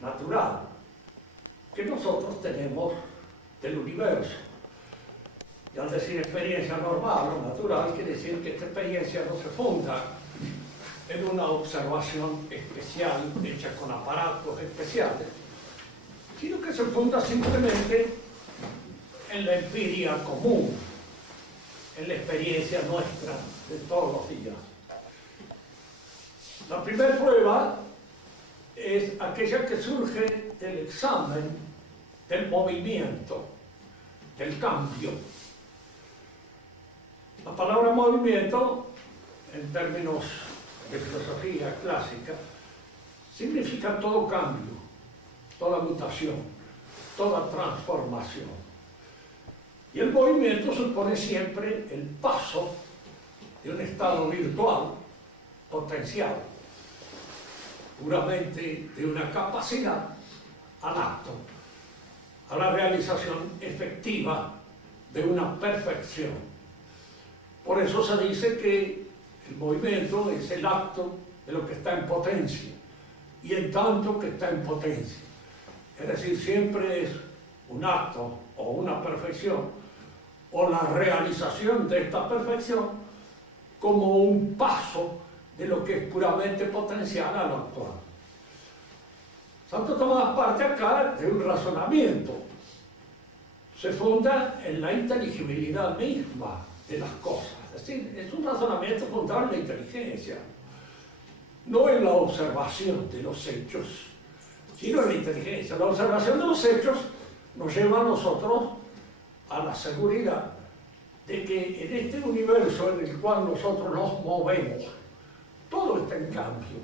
Natural que nosotros tenemos del universo. Y al decir experiencia normal o natural, quiere decir que esta experiencia no se funda en una observación especial hecha con aparatos especiales, sino que se funda simplemente en la empiria común, en la experiencia nuestra de todos los días. La primera prueba es aquella que surge del examen del movimiento, del cambio. La palabra movimiento, en términos de filosofía clásica, significa todo cambio, toda mutación, toda transformación. Y el movimiento supone siempre el paso de un estado virtual, potencial, puramente de una capacidad al acto, a la realización efectiva de una perfección. Por eso se dice que el movimiento es el acto de lo que está en potencia, y en tanto que está en potencia. Es decir, siempre es un acto o una perfección, o la realización de esta perfección como un paso de lo que es puramente potencial a lo actual. Santo Tomás parte acá de un razonamiento. Se funda en la inteligibilidad misma de las cosas. Es decir, es un razonamiento fundado en la inteligencia, no en la observación de los hechos, sino en la inteligencia. La observación de los hechos nos lleva a nosotros a la seguridad de que en este universo en el cual nosotros nos movemos, todo está en cambio,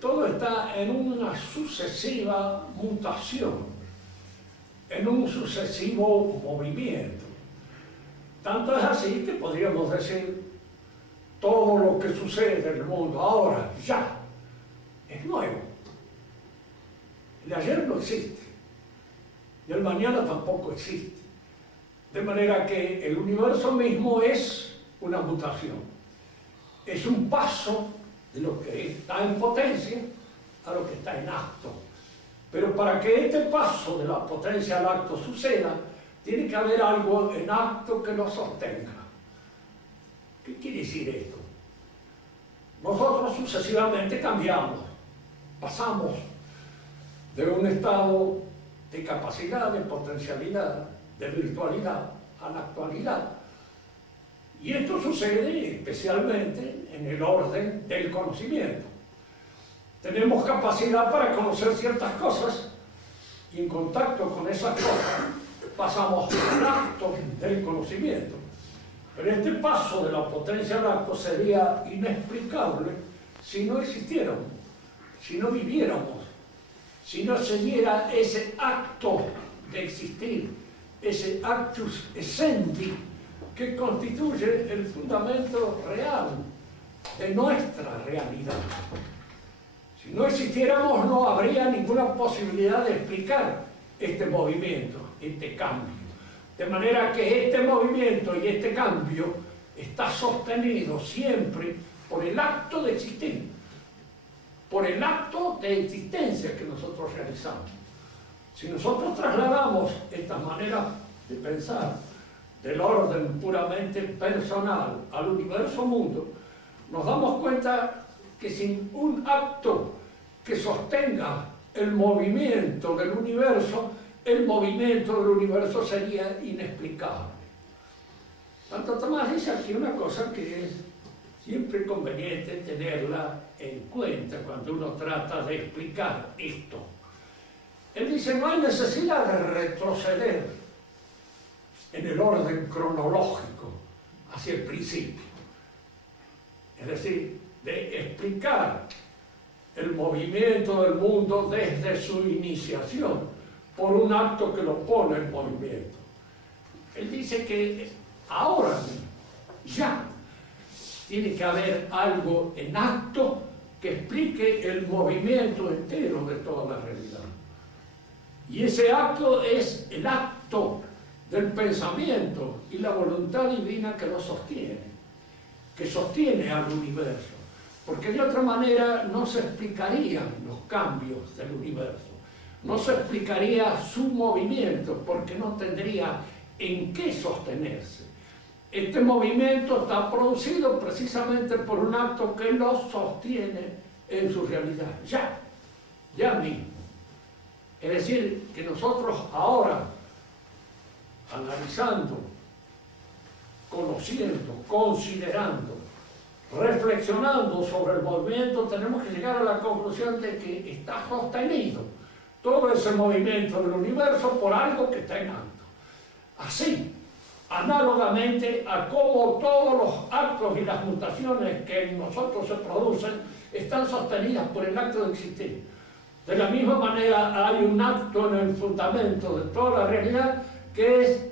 todo está en una sucesiva mutación, en un sucesivo movimiento. Tanto es así que podríamos decir, todo lo que sucede en el mundo ahora, ya, es nuevo. El ayer no existe, y el mañana tampoco existe. De manera que el universo mismo es una mutación. Es un paso de lo que está en potencia a lo que está en acto. Pero para que este paso de la potencia al acto suceda, tiene que haber algo en acto que lo sostenga. ¿Qué quiere decir esto? Nosotros sucesivamente cambiamos, pasamos de un estado de capacidad, de potencialidad, de virtualidad a la actualidad. Y esto sucede especialmente en el orden del conocimiento. Tenemos capacidad para conocer ciertas cosas y en contacto con esas cosas pasamos al acto del conocimiento. Pero este paso de la potencia al acto sería inexplicable si no existiéramos, si no viviéramos, si no se diera ese acto de existir, ese actus essendi que constituye el fundamento real de nuestra realidad. Si no existiéramos, no habría ninguna posibilidad de explicar este movimiento, este cambio. De manera que este movimiento y este cambio está sostenido siempre por el acto de existir, por el acto de existencia que nosotros realizamos. Si nosotros trasladamos esta manera de pensar del orden puramente personal al universo mundo, nos damos cuenta que sin un acto que sostenga el movimiento del universo, el movimiento del universo sería inexplicable. Santo Tomás dice aquí una cosa que es siempre conveniente tenerla en cuenta cuando uno trata de explicar esto. Él dice, no hay necesidad de retroceder en el orden cronológico hacia el principio. Es decir, de explicar el movimiento del mundo desde su iniciación por un acto que lo pone en movimiento. Él dice que ahora, ya, tiene que haber algo en acto que explique el movimiento entero de toda la realidad. Y ese acto es el acto del pensamiento y la voluntad divina que lo sostiene, que sostiene al universo. Porque de otra manera no se explicarían los cambios del universo, no se explicaría su movimiento, porque no tendría en qué sostenerse. Este movimiento está producido precisamente por un acto que lo sostiene en su realidad, ya mismo. Es decir, que nosotros ahora, analizando, conociendo, considerando, reflexionando sobre el movimiento, tenemos que llegar a la conclusión de que está sostenido todo ese movimiento del universo por algo que está en acto. Así, análogamente a cómo todos los actos y las mutaciones que en nosotros se producen están sostenidas por el acto de existir. De la misma manera hay un acto en el fundamento de toda la realidad que es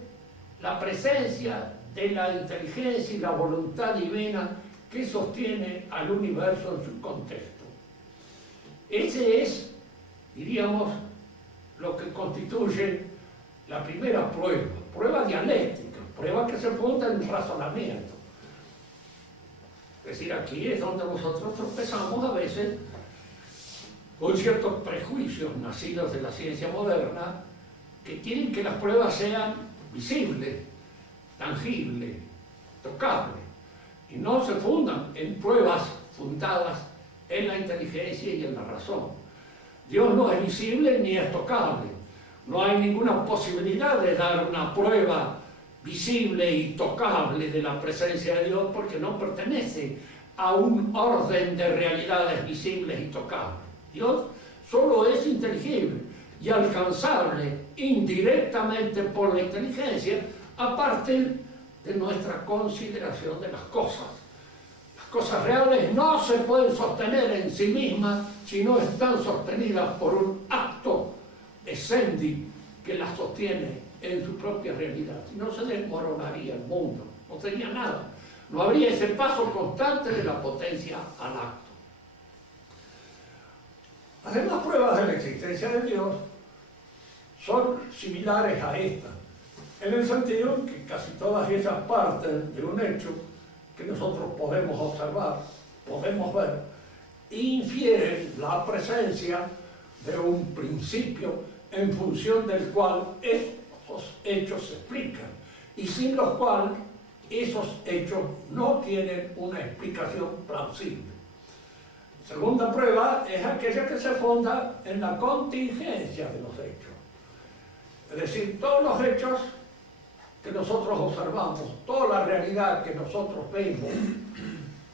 la presencia de la inteligencia y la voluntad divina que sostiene al universo en su contexto. Ese es, diríamos, lo que constituye la primera prueba dialéctica, prueba que se funda en razonamiento. Es decir, aquí es donde nosotros tropezamos a veces con ciertos prejuicios nacidos de la ciencia moderna que quieren que las pruebas sean visibles, tangibles, tocables, y no se fundan en pruebas fundadas en la inteligencia y en la razón. Dios no es visible ni es tocable. No hay ninguna posibilidad de dar una prueba visible y tocable de la presencia de Dios porque no pertenece a un orden de realidades visibles y tocables. Dios solo es inteligible y alcanzable indirectamente por la inteligencia a partir de nuestra consideración de las cosas. Las cosas reales no se pueden sostener en sí mismas si no están sostenidas por un acto essendi que las sostiene en su propia realidad. Si no, se desmoronaría el mundo, no sería nada. No habría ese paso constante de la potencia al acto. Las demás pruebas de la existencia de Dios son similares a esta, en el sentido que casi todas ellas parten de un hecho que nosotros podemos observar, podemos ver, e infieren la presencia de un principio en función del cual esos hechos se explican, y sin los cuales esos hechos no tienen una explicación plausible. La segunda prueba es aquella que se funda en la contingencia de los hechos. Es decir, todos los hechos que nosotros observamos, toda la realidad que nosotros vemos,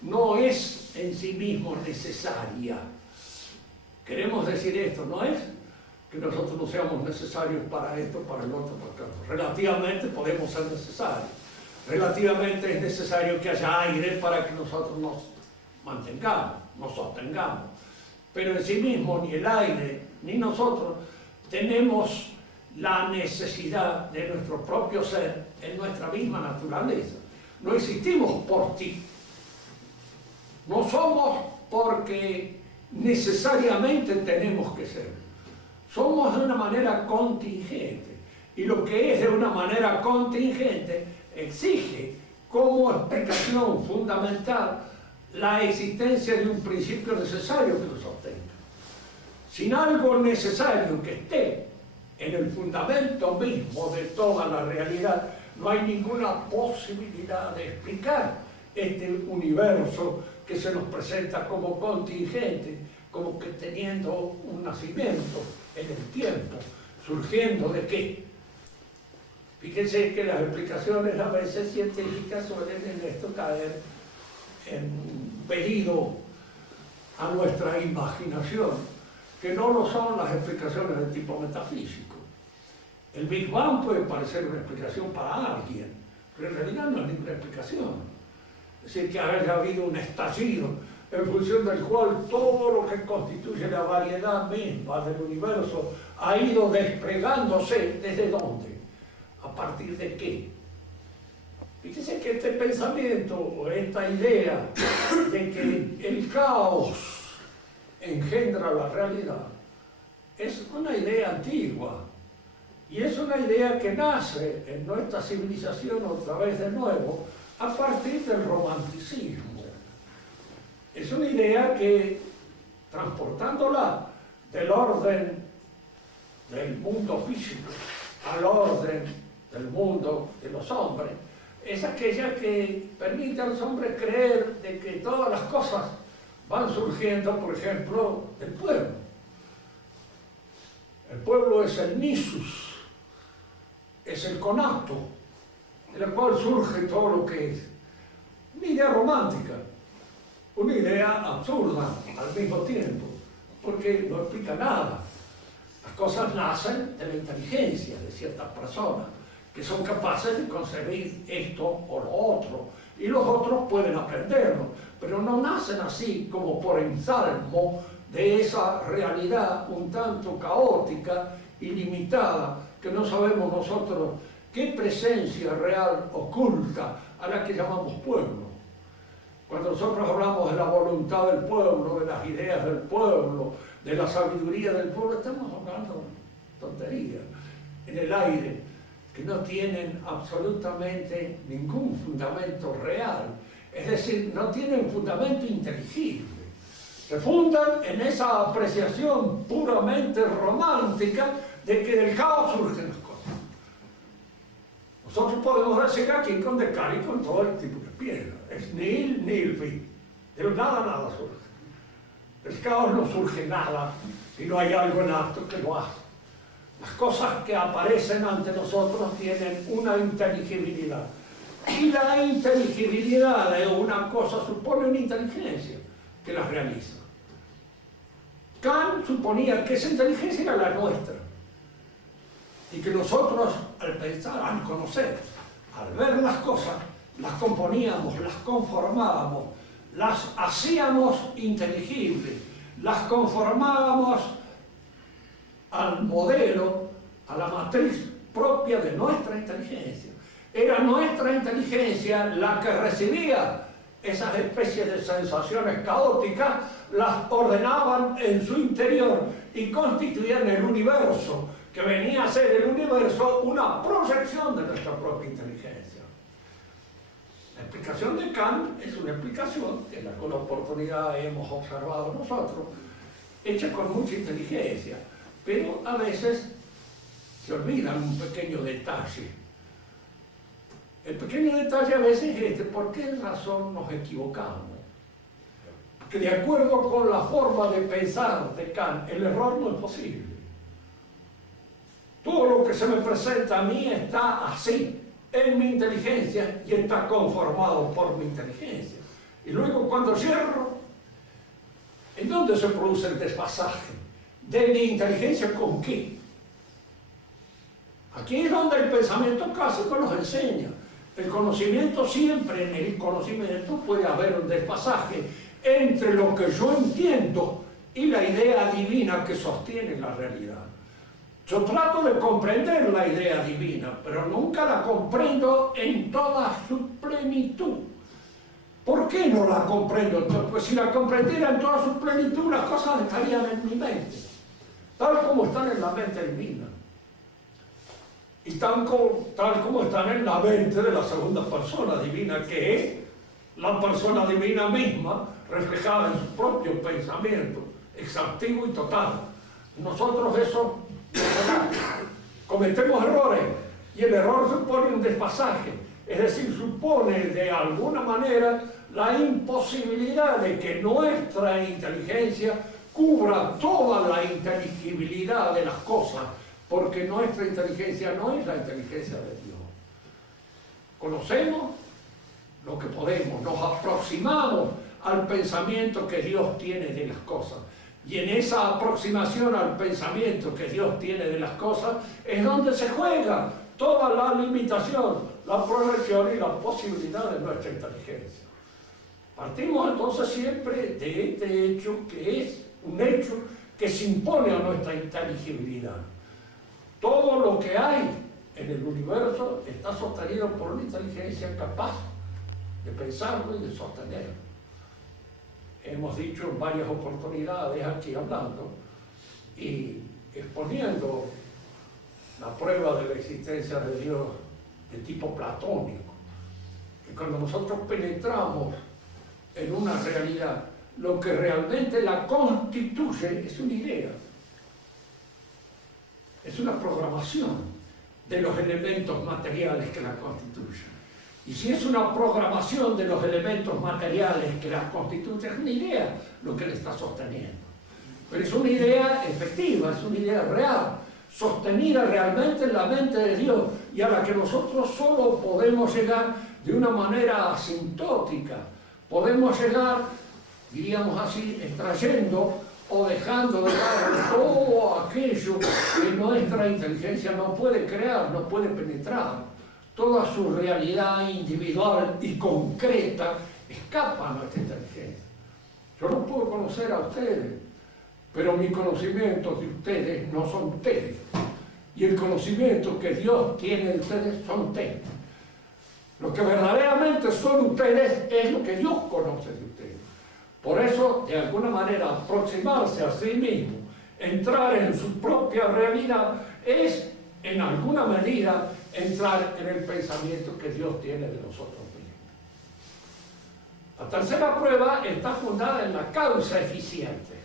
no es en sí mismo necesaria. Queremos decir esto, no es que nosotros no seamos necesarios para esto, para el otro, para el otro. Relativamente podemos ser necesarios. Relativamente es necesario que haya aire para que nosotros nos mantengamos, nos sostengamos. Pero en sí mismo ni el aire ni nosotros tenemos la necesidad de nuestro propio ser en nuestra misma naturaleza. No existimos por ti. No somos porque necesariamente tenemos que ser. Somos de una manera contingente. Y lo que es de una manera contingente exige como explicación fundamental la existencia de un principio necesario que lo sostenga. Sin algo necesario que esté en el fundamento mismo de toda la realidad, no hay ninguna posibilidad de explicar este universo que se nos presenta como contingente, como que teniendo un nacimiento en el tiempo, surgiendo de qué. Fíjense que las explicaciones a veces científicas suelen en esto caer en pedido a nuestra imaginación, que no lo son las explicaciones de tipo metafísico. El Big Bang puede parecer una explicación para alguien, pero en realidad no es ninguna explicación. Es decir, que haya habido un estallido en función del cual todo lo que constituye la variedad misma del universo ha ido desplegándose. ¿Desde dónde? ¿A partir de qué? Fíjese que este pensamiento o esta idea de que el caos engendra la realidad es una idea antigua y es una idea que nace en nuestra civilización otra vez de nuevo a partir del romanticismo. Es una idea que, transportándola del orden del mundo físico al orden del mundo de los hombres, es aquella que permite a los hombres creer de que todas las cosas van surgiendo, por ejemplo, del pueblo. El pueblo es el nisus, es el conato, de la cual surge todo lo que es. Una idea romántica, una idea absurda al mismo tiempo, porque no explica nada. Las cosas nacen de la inteligencia de ciertas personas, que son capaces de concebir esto o lo otro, y los otros pueden aprenderlo, pero no nacen así como por ensalmo de esa realidad un tanto caótica y limitada, que no sabemos nosotros qué presencia real oculta a la que llamamos pueblo. Cuando nosotros hablamos de la voluntad del pueblo, de las ideas del pueblo, de la sabiduría del pueblo, estamos hablando tonterías en el aire, que no tienen absolutamente ningún fundamento real, es decir, no tienen fundamento inteligible. Se fundan en esa apreciación puramente romántica de que del caos surgen las cosas. Nosotros podemos decir aquí con Descartes y con todo el tipo de piedra, es nihil nihil fin, de nada nada surge. Del caos no surge nada si no hay algo en acto que lo hace. Las cosas que aparecen ante nosotros tienen una inteligibilidad. Y la inteligibilidad de una cosa supone una inteligencia que las realiza. Kant suponía que esa inteligencia era la nuestra. Y que nosotros, al pensar, al conocer, al ver las cosas, las componíamos, las conformábamos, las hacíamos inteligibles, las conformábamos al modelo, a la matriz propia de nuestra inteligencia. Era nuestra inteligencia la que recibía esas especies de sensaciones caóticas, las ordenaban en su interior y constituían el universo, que venía a ser el universo una proyección de nuestra propia inteligencia. La explicación de Kant es una explicación que en alguna oportunidad hemos observado nosotros, hecha con mucha inteligencia, pero a veces se olvidan un pequeño detalle. El pequeño detalle a veces es este: ¿por qué razón nos equivocamos? Porque de acuerdo con la forma de pensar de Kant, el error no es posible. Todo lo que se me presenta a mí está así, en mi inteligencia, y está conformado por mi inteligencia. Y luego cuando yerro, ¿en dónde se produce el desfasaje? ¿De mi inteligencia con qué? Aquí es donde el pensamiento clásico nos enseña. El conocimiento, siempre en el conocimiento puede haber un desfasaje entre lo que yo entiendo y la idea divina que sostiene la realidad. Yo trato de comprender la idea divina, pero nunca la comprendo en toda su plenitud. ¿Por qué no la comprendo? Pues si la comprendiera en toda su plenitud, las cosas estarían en mi mente, tal como están en la mente divina. Y tal como están en la mente de la segunda persona divina, que es la persona divina misma, reflejada en su propio pensamiento, exhaustivo y total. Nosotros eso cometemos errores, y el error supone un desfasaje, es decir, supone de alguna manera la imposibilidad de que nuestra inteligencia cubra toda la inteligibilidad de las cosas, porque nuestra inteligencia no es la inteligencia de Dios. Conocemos lo que podemos, nos aproximamos al pensamiento que Dios tiene de las cosas, y en esa aproximación al pensamiento que Dios tiene de las cosas es donde se juega toda la limitación, la proyección y la posibilidad de nuestra inteligencia. Partimos entonces siempre de este hecho, que es un hecho que se impone a nuestra inteligibilidad. Todo lo que hay en el universo está sostenido por una inteligencia capaz de pensarlo y de sostenerlo. Hemos dicho en varias oportunidades aquí hablando y exponiendo la prueba de la existencia de Dios de tipo platónico, que cuando nosotros penetramos en una realidad, lo que realmente la constituye es una idea, es una programación de los elementos materiales que la constituyen. Y si es una programación de los elementos materiales que la constituyen, es una idea lo que le está sosteniendo. Pero es una idea efectiva, es una idea real, sostenida realmente en la mente de Dios, y a la que nosotros solo podemos llegar de una manera asintótica. Podemos llegar, diríamos así, extrayendo o dejando de lado todo aquello que nuestra inteligencia no puede crear, no puede penetrar. Toda su realidad individual y concreta escapa a nuestra inteligencia. Yo no puedo conocer a ustedes, pero mis conocimientos de ustedes no son ustedes. Y el conocimiento que Dios tiene de ustedes son ustedes. Lo que verdaderamente son ustedes es lo que Dios conoce de ustedes. Por eso, de alguna manera, aproximarse a sí mismo, entrar en su propia realidad, es, en alguna medida, entrar en el pensamiento que Dios tiene de nosotros mismos. La tercera prueba está fundada en la causa eficiente.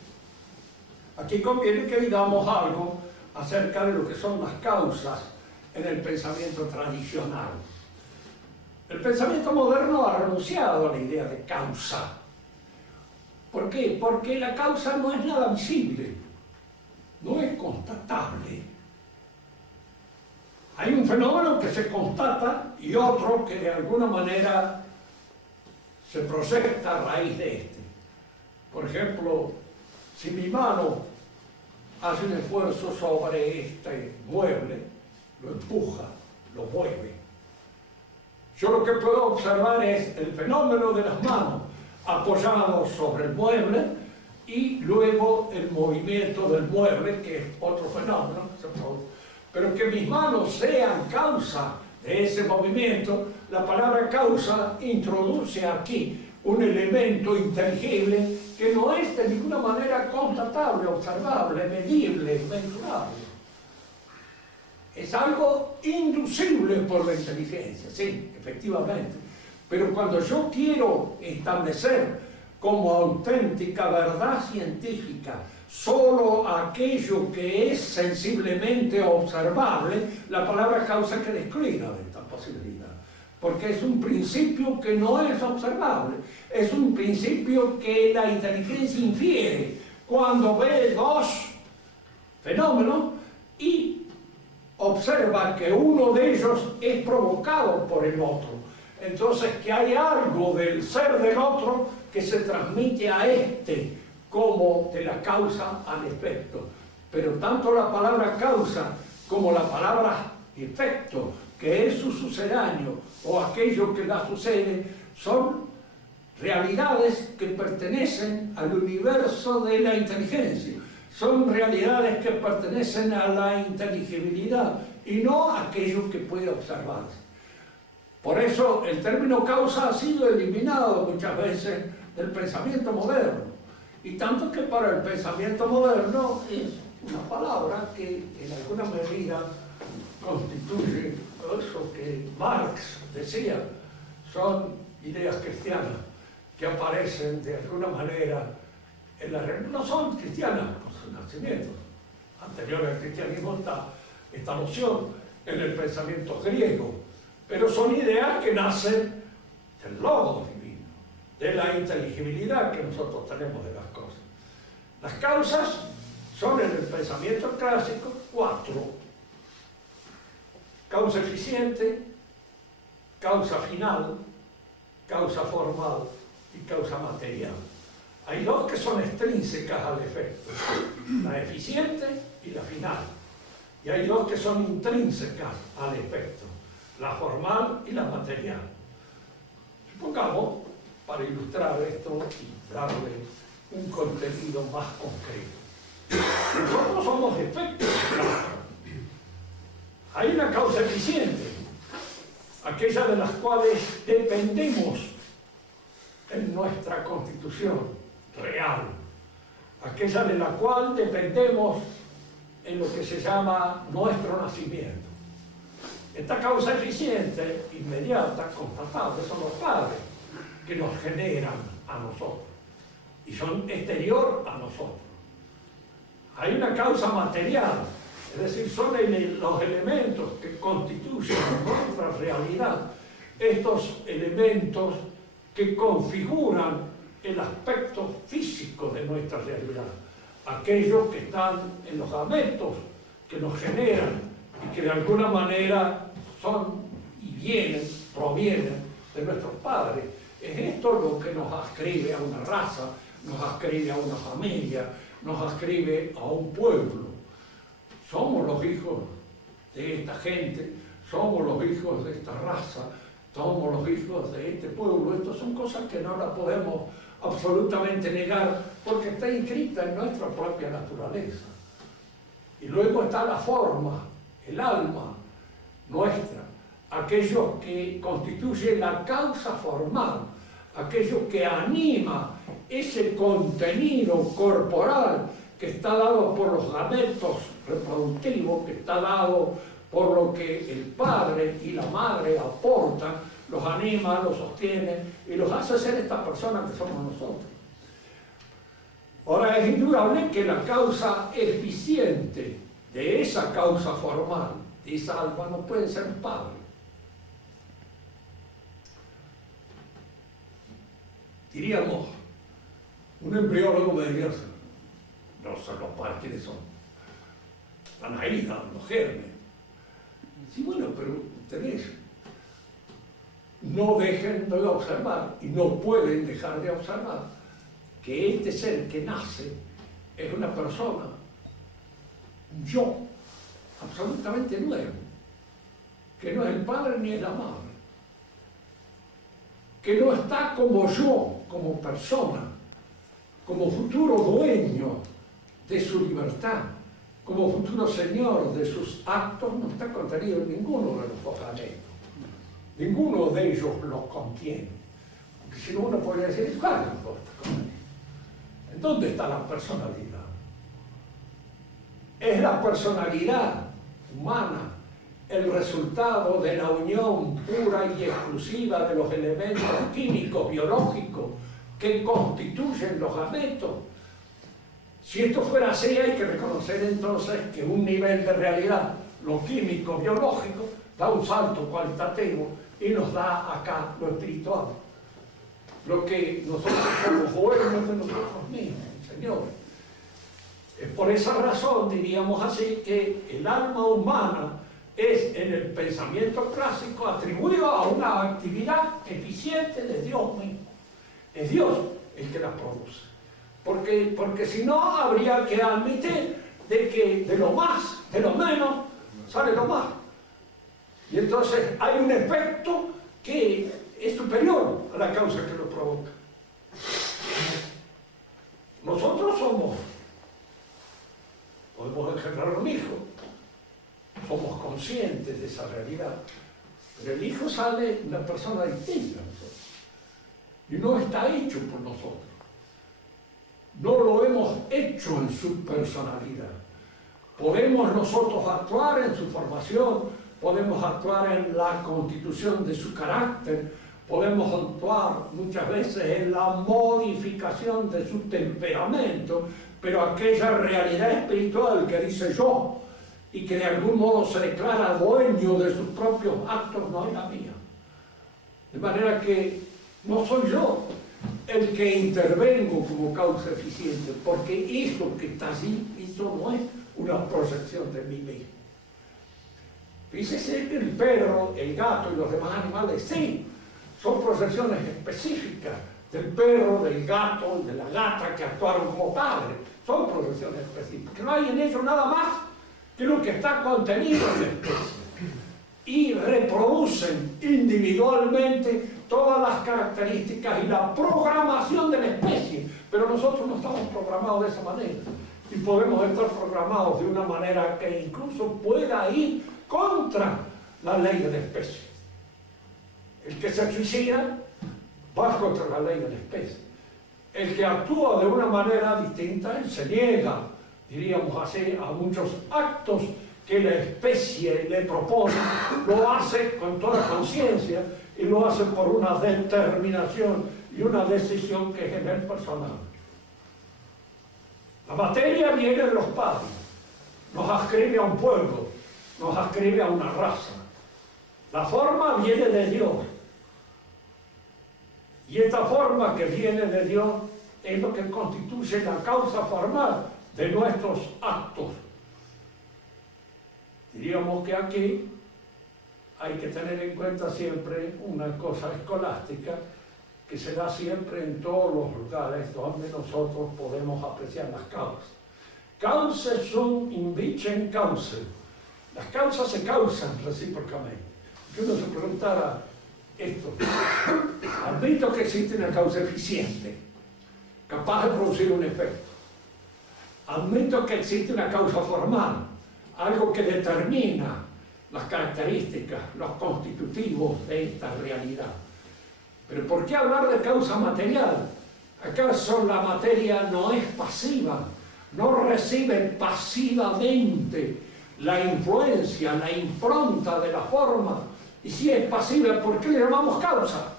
Aquí conviene que digamos algo acerca de lo que son las causas en el pensamiento tradicional. El pensamiento moderno ha renunciado a la idea de causa. ¿Por qué? Porque la causa no es nada visible, no es constatable. Hay un fenómeno que se constata y otro que de alguna manera se proyecta a raíz de este. Por ejemplo, si mi mano hace un esfuerzo sobre este mueble, lo empuja, lo mueve. Yo lo que puedo observar es el fenómeno de las manos apoyados sobre el mueble y luego el movimiento del mueble, que es otro fenómeno que se produce. Pero que mis manos sean causa de ese movimiento, la palabra causa introduce aquí un elemento inteligible que no es de ninguna manera constatable, observable, medible, mensurable. Es algo inducible por la inteligencia, sí, efectivamente. Pero cuando yo quiero establecer como auténtica verdad científica solo aquello que es sensiblemente observable, la palabra causa queda excluida de esta posibilidad. Porque es un principio que no es observable, es un principio que la inteligencia infiere cuando ve dos fenómenos y observa que uno de ellos es provocado por el otro. Entonces que hay algo del ser del otro que se transmite a este como de la causa al efecto. Pero tanto la palabra causa como la palabra efecto, que es su sucedáneo o aquello que la sucede, son realidades que pertenecen al universo de la inteligencia. Son realidades que pertenecen a la inteligibilidad y no a aquello que puede observarse. Por eso el término causa ha sido eliminado muchas veces del pensamiento moderno. Y tanto que para el pensamiento moderno es una palabra que en alguna medida constituye eso que Marx decía, son ideas cristianas que aparecen de alguna manera en la realidad. No son cristianas por su nacimiento. Anterior al cristianismo está esta noción en el pensamiento griego, pero son ideas que nacen del logos divino, de la inteligibilidad que nosotros tenemos de las cosas. Las causas son en el pensamiento clásico 4. Causa eficiente, causa final, causa formal y causa material. Hay dos que son extrínsecas al efecto, la eficiente y la final. Y hay dos que son intrínsecas al efecto, la formal y la material. Supongamos, para ilustrar esto y darle un contenido más concreto, nosotros somos efectos. Hay una causa eficiente, aquella de las cuales dependemos en nuestra constitución real, aquella de la cual dependemos en lo que se llama nuestro nacimiento. Esta causa eficiente, inmediata, constatable, son los padres que nos generan a nosotros y son exterior a nosotros. Hay una causa material, es decir, son los elementos que constituyen nuestra realidad, estos elementos que configuran el aspecto físico de nuestra realidad, aquellos que están en los gametos que nos generan y que de alguna manera son y provienen de nuestros padres. Es esto lo que nos ascribe a una raza, nos ascribe a una familia, nos ascribe a un pueblo. Somos los hijos de esta gente, somos los hijos de esta raza, somos los hijos de este pueblo. Estas son cosas que no las podemos absolutamente negar porque está inscrita en nuestra propia naturaleza. Y luego está la forma, el alma nuestra, aquello que constituye la causa formal, aquello que anima ese contenido corporal que está dado por los gametos reproductivos, que está dado por lo que el padre y la madre aportan, los anima, los sostiene y los hace ser estas personas que somos nosotros. Ahora, es indudable que la causa eficiente de esa causa formal, de esa alma, no puede ser un padre. Diríamos, un embriólogo me diría, no son los padres, ¿quiénes son? Están ahí, los gérmenes. Sí, bueno, pero ustedes no dejen de observar y no pueden dejar de observar que este ser que nace es una persona, un yo, absolutamente nuevo, que no es el padre ni es la madre, que no está como yo, como persona, como futuro dueño de su libertad, como futuro señor de sus actos, no está contenido en ninguno de los dos gametos. Ninguno de ellos los contiene. Porque si no, uno podría decir, ¿cuál de los dos está contenido? ¿En dónde está la personalidad? Es la personalidad humana el resultado de la unión pura y exclusiva de los elementos químicos, biológicos, que constituyen los gametos. Si esto fuera así, hay que reconocer entonces que un nivel de realidad, lo químico, biológico, da un salto cualitativo y nos da acá lo espiritual. Lo que nosotros somos dueños de nosotros mismos, señores. Es por esa razón, diríamos así, que el alma humana es en el pensamiento clásico atribuido a una actividad eficiente de Dios mismo. Es Dios el que la produce. Porque si no, habría que admitir de que de lo más, de lo menos, sale lo más. Y entonces hay un efecto que es superior a la causa que lo provoca. Nosotros podemos engendrar un hijo, somos conscientes de esa realidad, pero el hijo sale una persona distinta a nosotros y no está hecho por nosotros. No lo hemos hecho en su personalidad. Podemos nosotros actuar en su formación, podemos actuar en la constitución de su carácter, podemos actuar muchas veces en la modificación de su temperamento, pero aquella realidad espiritual que dice yo y que de algún modo se declara dueño de sus propios actos no es la mía. De manera que no soy yo el que intervengo como causa eficiente, porque eso que está allí, eso no es una proyección de mí mismo. Fíjese que el perro, el gato y los demás animales, sí, son proyecciones específicas del perro, del gato y de la gata que actuaron como padres. Son proyecciones específicas. No hay en ellos nada más que lo que está contenido en la especie. Y reproducen individualmente todas las características y la programación de la especie. Pero nosotros no estamos programados de esa manera. Y podemos estar programados de una manera que incluso pueda ir contra la ley de la especie. El que se suicida va contra la ley de la especie. El que actúa de una manera distinta, él se niega, diríamos así, a muchos actos que la especie le propone, lo hace con toda conciencia y lo hace por una determinación y una decisión que es en él personal. La materia viene de los padres, nos ascribe a un pueblo, nos ascribe a una raza. La forma viene de Dios. Y esta forma que viene de Dios es lo que constituye la causa formal de nuestros actos. Diríamos que aquí hay que tener en cuenta siempre una cosa escolástica que se da siempre en todos los lugares donde nosotros podemos apreciar las causas. Causae sunt invicem causam. Las causas se causan recíprocamente. Que uno se preguntara esto: admito que existe una causa eficiente, capaz de producir un efecto. Admito que existe una causa formal, algo que determina las características, los constitutivos de esta realidad. Pero ¿por qué hablar de causa material? ¿Acaso la materia no es pasiva? ¿No recibe pasivamente la influencia, la impronta de la forma? Y si es pasiva, ¿por qué le llamamos causa?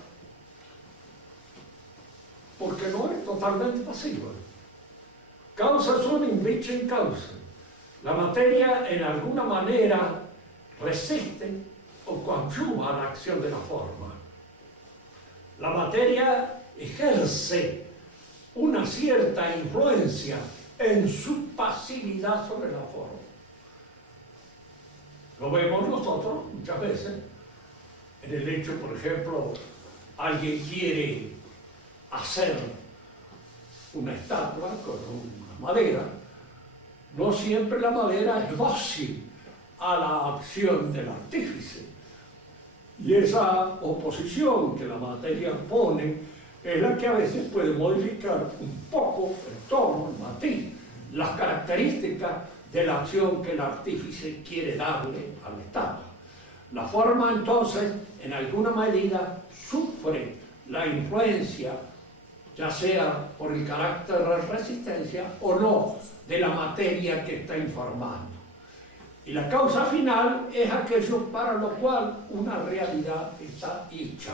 Porque no es totalmente pasiva. Causa sunt invicem causam. La materia en alguna manera resiste o coadyuva a la acción de la forma. La materia ejerce una cierta influencia en su pasividad sobre la forma. Lo vemos nosotros muchas veces en el hecho, por ejemplo, alguien quiere hacer una estatua con una madera. No siempre la madera es dócil a la acción del artífice. Y esa oposición que la materia pone es la que a veces puede modificar un poco el tono, el matiz, las características de la acción que el artífice quiere darle a la estatua. La forma, entonces, en alguna medida, sufre la influencia, ya sea por el carácter de resistencia o no, de la materia que está informando. Y la causa final es aquello para lo cual una realidad está hecha.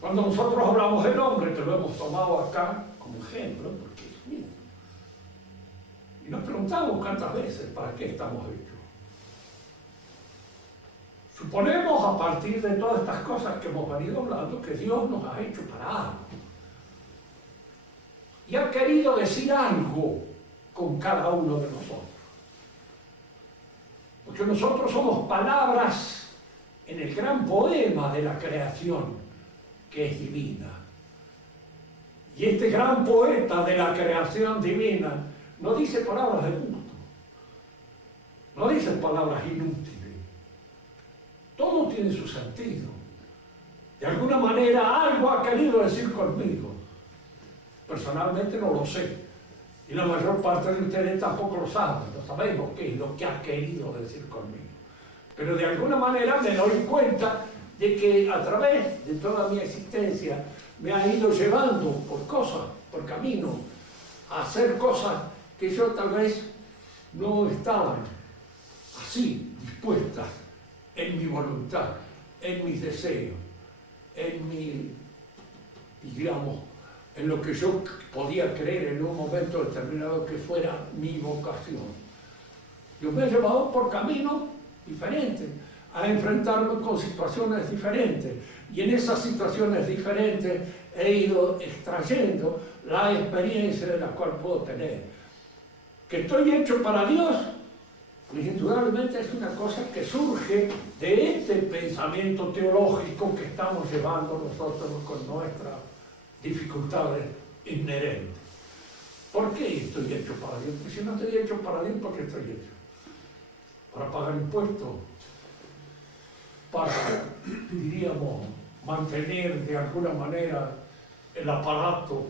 Cuando nosotros hablamos del hombre, que lo hemos tomado acá como ejemplo, porque mira, y nos preguntamos cuántas veces para qué estamos hechos. Suponemos, a partir de todas estas cosas que hemos venido hablando, que Dios nos ha hecho para algo. Y ha querido decir algo con cada uno de nosotros. Porque nosotros somos palabras en el gran poema de la creación, que es divina. Y este gran poeta de la creación divina no dice palabras de gusto, no dice palabras inútiles. Todo tiene su sentido. De alguna manera algo ha querido decir conmigo. Personalmente no lo sé. Y la mayor parte de ustedes tampoco lo saben. No sabemos qué es lo que ha querido decir conmigo. Pero de alguna manera me doy cuenta de que a través de toda mi existencia me ha ido llevando por cosas, por caminos, a hacer cosas que yo tal vez no estaba así dispuestas en mi voluntad, en mis deseos, en mi, digamos, en lo que yo podía creer en un momento determinado que fuera mi vocación. Yo me he llevado por caminos diferentes, a enfrentarme con situaciones diferentes, y en esas situaciones diferentes he ido extrayendo la experiencia de la cual puedo tener. Que estoy hecho para Dios, pues indudablemente es una cosa que surge de este pensamiento teológico que estamos llevando nosotros con nuestras dificultades inherentes. ¿Por qué estoy hecho para Dios? Porque si no estoy hecho para Dios, ¿por qué estoy hecho? Para pagar impuestos, para, diríamos, mantener de alguna manera el aparato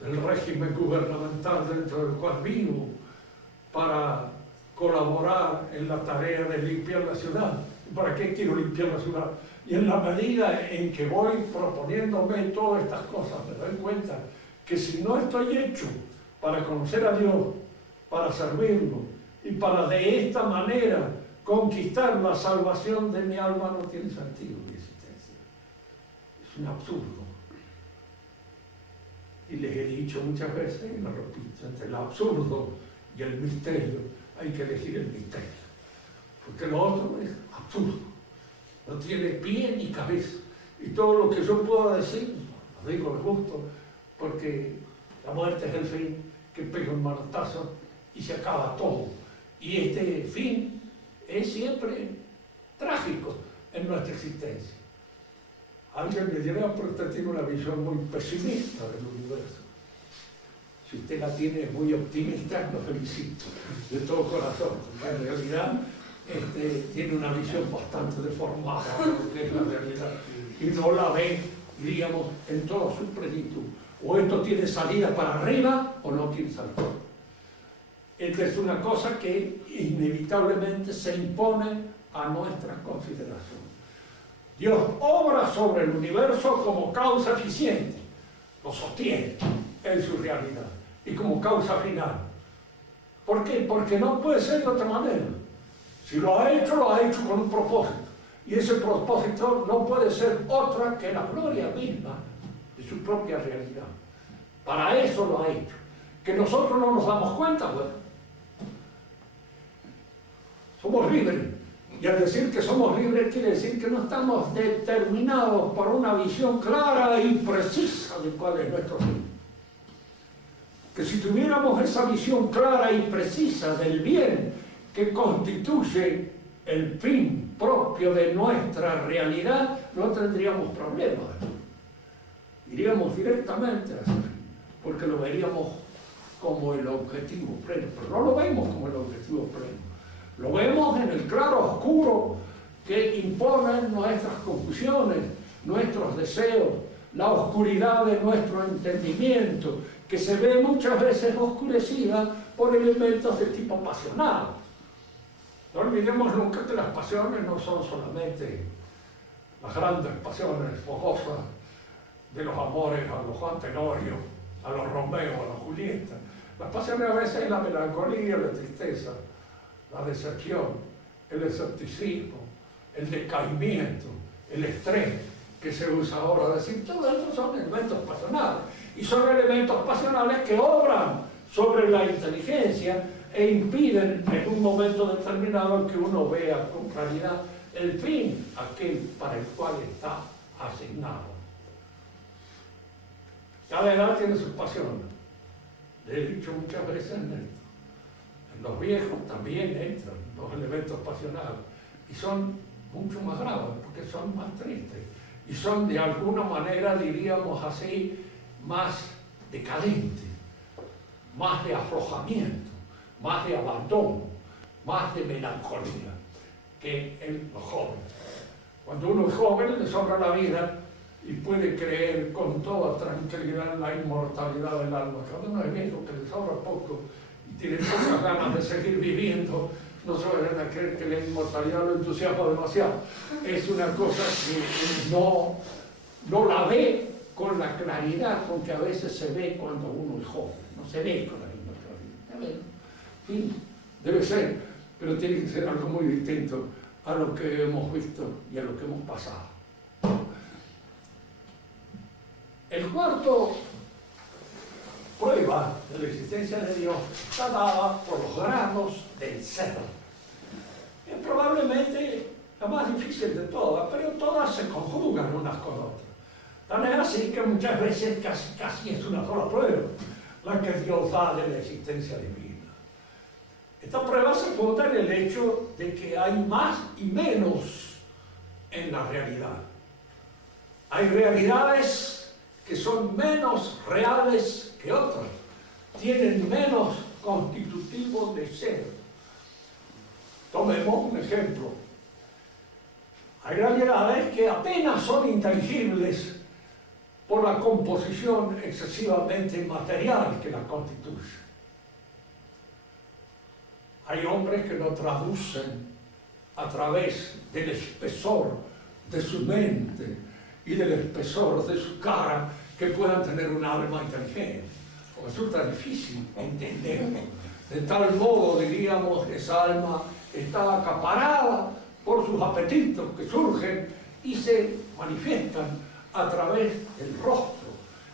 del régimen gubernamental dentro del cual vivo, para colaborar en la tarea de limpiar la ciudad. ¿Para qué quiero limpiar la ciudad? Y en la medida en que voy proponiéndome todas estas cosas, me doy cuenta que si no estoy hecho para conocer a Dios, para servirlo y para de esta manera conquistar la salvación de mi alma, no tiene sentido mi existencia. Es un absurdo. Y les he dicho muchas veces, y lo repito, entre el absurdo y el misterio hay que elegir el misterio, porque lo otro es absurdo, no tiene pie ni cabeza. Y todo lo que yo pueda decir, lo digo de gusto, porque la muerte es el fin que pega un manotazo y se acaba todo. Y este fin es siempre trágico en nuestra existencia. Alguien me dirá, pero usted tiene una visión muy pesimista del universo. Si usted la tiene muy optimista, lo felicito de todo corazón. En realidad, tiene una visión bastante deformada de lo que es la realidad y no la ve, diríamos, en toda su plenitud. O esto tiene salida para arriba o no tiene salida. Esta es una cosa que inevitablemente se impone a nuestra consideración. Dios obra sobre el universo como causa eficiente, lo sostiene en su realidad y como causa final. ¿Por qué? Porque no puede ser de otra manera. Si lo ha hecho con un propósito. Y ese propósito no puede ser otra que la gloria misma de su propia realidad. Para eso lo ha hecho. Que nosotros no nos damos cuenta, bueno. Somos libres. Y al decir que somos libres quiere decir que no estamos determinados por una visión clara y precisa de cuál es nuestro fin. Que si tuviéramos esa visión clara y precisa del bien que constituye el fin propio de nuestra realidad, no tendríamos problemas. Iríamos directamente a ese fin, porque lo veríamos como el objetivo pleno. Pero no lo vemos como el objetivo pleno. Lo vemos en el claro oscuro que imponen nuestras confusiones, nuestros deseos, la oscuridad de nuestro entendimiento, que se ve muchas veces oscurecida por elementos de tipo pasional. No olvidemos nunca que las pasiones no son solamente las grandes pasiones fojosas de los amores a los Juan Tenorio, a los Romeo, a los Julieta. Las pasiones a veces es la melancolía, la tristeza, la decepción, el escepticismo, el decaimiento, el estrés que se usa ahora. Es decir, todo eso son elementos pasionales. Y son elementos pasionales que obran sobre la inteligencia e impiden en un momento determinado que uno vea con claridad el fin, aquel para el cual está asignado. Cada edad tiene sus pasiones. Le he dicho muchas veces en esto. En los viejos también entran los elementos pasionales y son mucho más graves porque son más tristes y son de alguna manera, diríamos así, más decadentes, más de aflojamiento, más de abandono, más de melancolía que en los jóvenes. Cuando uno es joven le sobra la vida y puede creer con toda tranquilidad en la inmortalidad del alma. Cuando uno es viejo, que le sobra poco y tiene pocas ganas de seguir viviendo, no se vayan a creer que la inmortalidad lo entusiasma demasiado. Es una cosa que no la ve con la claridad con que a veces se ve cuando uno es joven. No se ve con la misma claridad. En fin, debe ser, pero tiene que ser algo muy distinto a lo que hemos visto y a lo que hemos pasado. El cuarto prueba de la existencia de Dios está dada por los grados del ser. Es probablemente la más difícil de todas, pero todas se conjugan unas con otras. Tan es así que muchas veces casi es una sola prueba la que Dios da de la existencia divina. Esta prueba se funda en el hecho de que hay más y menos en la realidad. Hay realidades que son menos reales que otras, tienen menos constitutivo de ser. Tomemos un ejemplo. Hay realidades que apenas son inteligibles por la composición excesivamente material que la constituye. Hay hombres que lo traducen a través del espesor de su mente y del espesor de su cara, que puedan tener un alma inteligente. Resulta difícil entenderlo. De tal modo, diríamos, esa alma está acaparada por sus apetitos que surgen y se manifiestan a través del rostro.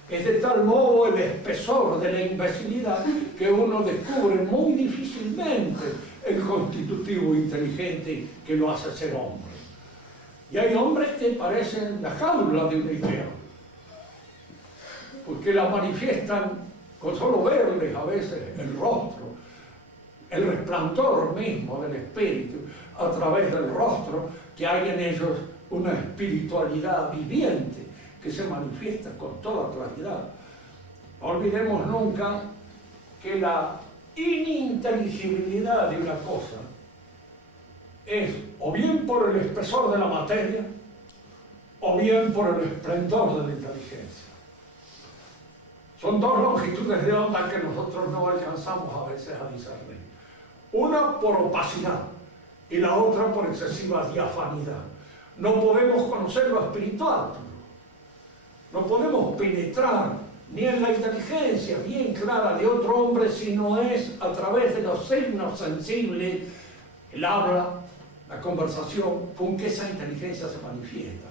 Es de tal modo el espesor de la imbecilidad que uno descubre muy difícilmente el constitutivo inteligente que lo hace ser hombre. Y hay hombres que parecen la jaula de una idea, porque la manifiestan con solo verles a veces el rostro, el resplandor mismo del espíritu a través del rostro, que hay en ellos una espiritualidad viviente que se manifiesta con toda claridad. No olvidemos nunca que la ininteligibilidad de una cosa es o bien por el espesor de la materia o bien por el esplendor de la inteligencia. Son dos longitudes de onda que nosotros no alcanzamos a veces a discernir. Una por opacidad y la otra por excesiva diafanidad. No podemos conocer lo espiritual, no podemos penetrar ni en la inteligencia bien clara de otro hombre si no es a través de los signos sensibles, el habla, la conversación, con que esa inteligencia se manifiesta.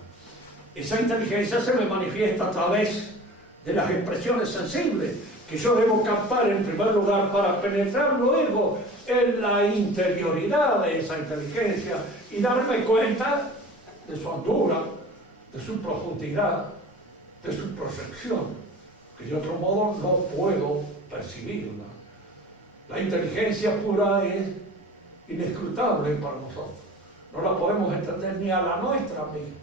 Esa inteligencia se me manifiesta a través de las expresiones sensibles que yo debo captar en primer lugar para penetrar luego en la interioridad de esa inteligencia y darme cuenta de su altura, de su profundidad, de su proyección, que de otro modo no puedo percibirla. La inteligencia pura es inescrutable para nosotros. No la podemos entender ni a la nuestra misma.